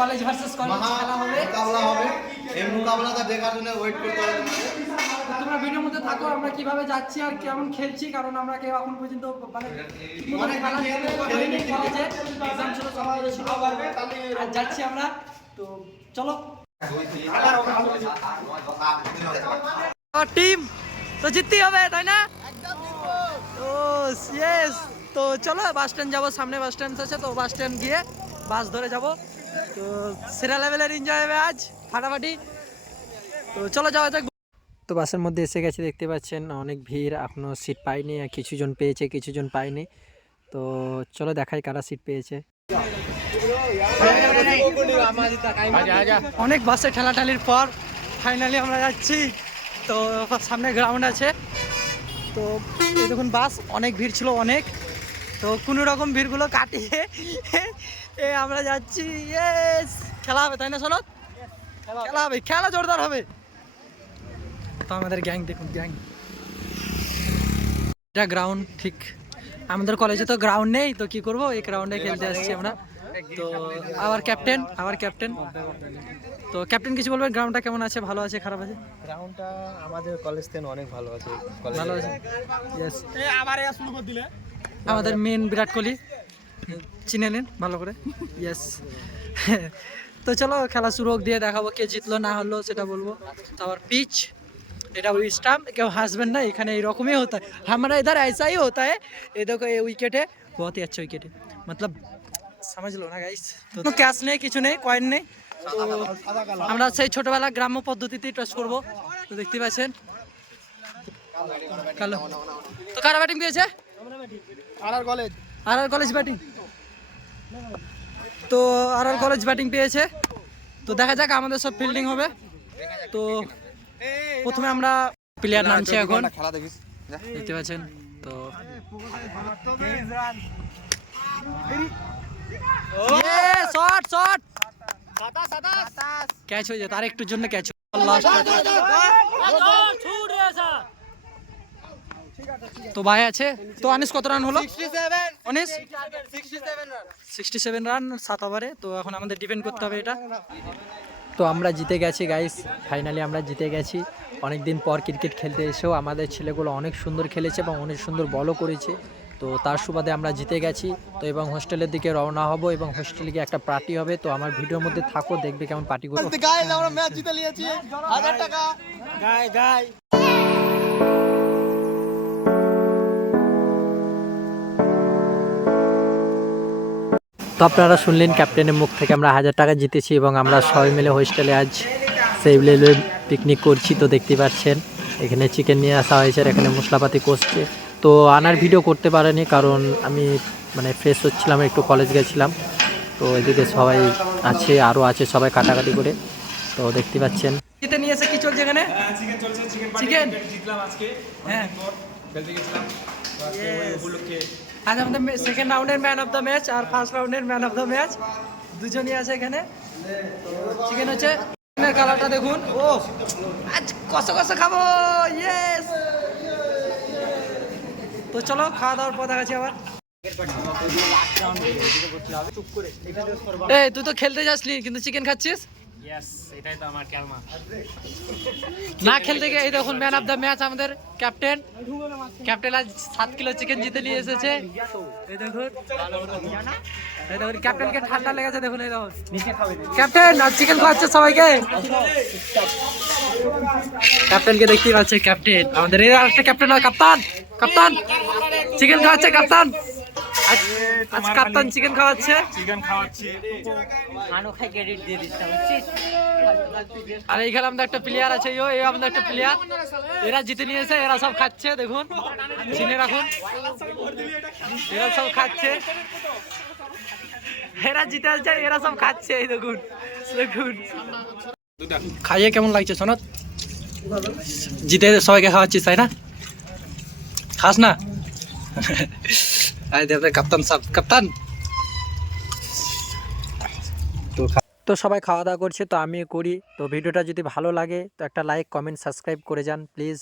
College versus college খেলা হবে, মোকাবেলা হবে। এই মোকাবেলাটা দেখার জন্য ওয়েট করতে হবে তোমাদের। তোমরা ভিডিওর মধ্যে থাকো, আমরা কিভাবে যাচ্ছি আর কেমন খেলছি, কারণ আমরা কেউ এখন পর্যন্ত মানে খেলা খেলিনি, কলেজে এক্সাম ছিল, সবাই ছিল, আর যাচ্ছি আমরা। তো চলো। টিম তো জিততেই হবে, তাই না? ও ইয়েস। তো চলো বাস স্ট্যান্ড যাবো, সামনে বাস স্ট্যান্ড আছে, তো বাস স্ট্যান্ড গিয়ে বাস ধরে যাব। তো সেরা লেভেলের এনজয় হবে আজ, ফাটাফাটি। তো চলো যাওয়া যাক। তো বাসের মধ্যে এসে গেছে, দেখতে পাচ্ছেন অনেক ভিড়, এখনো সিট পাইনি, কিছুজন পেয়েছে কিছুজন পায়নি। তো চলো দেখাই কারা সিট পেয়েছে। অনেক বাসে ঠেলাঠালির পর ফাইনালি আমরা যাচ্ছি। তো সামনে গ্রাউন্ড আছে, তো এই দেখুন বাস, অনেক ভিড় ছিল অনেক। তো কোনো রকম ভিড়গুলো কাটিয়ে আমরা যাচ্ছি। ইয়েস, খেলা হবে তাই না? চলো খেলা হবে, খেলা জোরদার হবে। তো আমাদের গ্যাং দেখুন, গ্যাং, এটা গ্রাউন্ড। ঠিক আমাদের কলেজে তো গ্রাউন্ড নেই, তো কি করব, এই গ্রাউন্ডে খেলতে আসছি আমরা। তো আবার ক্যাপ্টেন তো ক্যাপ্টেন কিছু বলবেন, গ্রাউন্ডটা কেমন আছে, ভালো আছে খারাপ আছে? গ্রাউন্ডটা আমাদের কলেজ থেকে অনেক ভালো আছে। ভালো আছে, ইয়েস। আমাদের মেন বিরাট কোহলি চিনে নেন ভালো করে, ইয়েস। তো চলো খেলা শুরু হোক, দিয়ে দেখাবো কে জিতলো না হলো সেটা বলবো। তারপর পিচ, এটা ওই স্টাম্প, কেউ হাসবেন না, এখানে এইরকমই হতা है, हमारा इधर ऐसा ही होता है। ये देखो ये विकेट है, बहुत ही अच्छा विकेट है, मतलब समझ लो ना गाइस। তো ক্যাশ নেই, কিছু নেই, কয়েন নেই। তো আমরা সেই ছোটবেলা গ্রাম্য পদ্ধতিতেই টস করব। তো দেখতে পাচ্ছেন কালো। তো কারা ব্যাটিং দিয়েছে? আর কলেজ ব্যাটিং। তো আর কলেজ ব্যাটিং পেয়েছে। তো দেখা যাক, আমাদের সব ফিল্ডিং হবে। তো প্রথমে আমরা প্লেয়ার নামছে এখন, দেখতে পাচ্ছেন। তো শট শট ক্যাচ হয়ে যেত, আর একটুর জন্য ক্যাচ। তো ভাই আছে, তো আনিস কত রান হলো? 67 রান 7 ওভারে। তো এখন আমাদের ডিফেন্ড করতে হবে এটা। তো আমরা জিতে গেছি গাইস, ফাইনালি আমরা জিতে গেছি। অনেক দিন পর ক্রিকেট খেলতে এসেও আমাদের ছেলেগুলো অনেক সুন্দর খেলেছে এবং অনেক সুন্দর বলও করেছে। তো তার সুবাদে আমরা জিতে গেছি। তো এবং হোস্টেলের দিকে রওনা হব, এবং হোস্টেলে গিয়ে একটা পার্টি হবে। তো আমার ভিডিওর মধ্যে থাকো, দেখবে কেমন পার্টি করবো। আমরা ম্যাচ জিতে নিয়েছি, 1000 টাকা গাই। তো আপনারা শুনলেন ক্যাপ্টেনের মুখ থেকে, আমরা 1000 টাকা জিতেছি এবং আমরা সবাই মিলে হোস্টেলে আজ সেই লেভেলে পিকনিক করছি। তো দেখতে পাচ্ছেন এখানে চিকেন নিয়ে আসা হয়েছে, আর এখানে মশলাপাতি কষছে। তো আনার ভিডিও করতে পারিনি, কারণ আমি মানে ফ্রেশ হচ্ছিলাম, একটু কলেজ গেছিলাম। তো এদিকে সবাই আছে, আরও আছে, সবাই কাটাকাটি করে। তো দেখতে পাচ্ছেন জিতে নিয়ে এসে কি চলছে এখানে? চিকেন চলছে, চিকেন জিতলাম আজকে, হ্যাঁ খেলতে গেছিলাম উপলক্ষে। আজ আমাদের সেকেন্ড রাউন্ডের ম্যান অফ দ্য ম্যাচ আর ফার্স্ট রাউন্ডের ম্যান অফ দ্য ম্যাচ দুজনই আছে এখানে। চিকেন হচ্ছে, চিকেনের কালারটা দেখুন, ও আজ কষা কষা খাবো, ইয়েস। তো চলো খাওয়া দাওয়ার পর দেখাচ্ছি আবার। এই তুই তো খেলতে যাসনি, কিন্তু চিকেন খাচ্ছিস। এটাই তো আমার ক্যালমা। না খেলতে গিয়ে এই দেখুন ম্যান অফ দ্য ম্যাচ আমাদের ক্যাপ্টেন আজ 7 কিলো চিকেন জিতে নিয়ে এসেছে। এই দেখুন, এই দেখুন ক্যাপ্টেনকে ঠান্ডা লেগেছে, দেখুন এই দেখুন ক্যাপ্টেন আজ চিকেন খাওয়াচ্ছে সবাইকে। ক্যাপ্টেনকে দেখতেই পাচ্ছে, ক্যাপ্টেন আমাদের এই আরেকটা ক্যাপ্টেন আর কাপ্তান চিকেন খাওয়াচ্ছে। কাপ্তান আজ কাপ্তান চিকেন খাওয়াচ্ছে। আর এইখানে আমাদের একটা প্লেয়ার আছে, এই আমাদের একটা প্লেয়ার, এরা জিতে নিয়েছে, এরা সব খাচ্ছে, দেখুন চিনে রাখুন, এরা সব খাচ্ছে, এরা জিতে আসছে, এরা সব খাচ্ছে, এই দেখুন দেখুন। খাইয়ে কেমন লাগছে সনদ? জিতে সবাইকে খাওয়াচ্ছিস তাই না? খাস না? কাপ্তান তো সবাই খাওয়া দাওয়া করছে, তো আমি করি। তো ভিডিওটা যদি ভালো লাগে তো একটা লাইক, কমেন্ট, সাবস্ক্রাইব করে যান প্লিজ।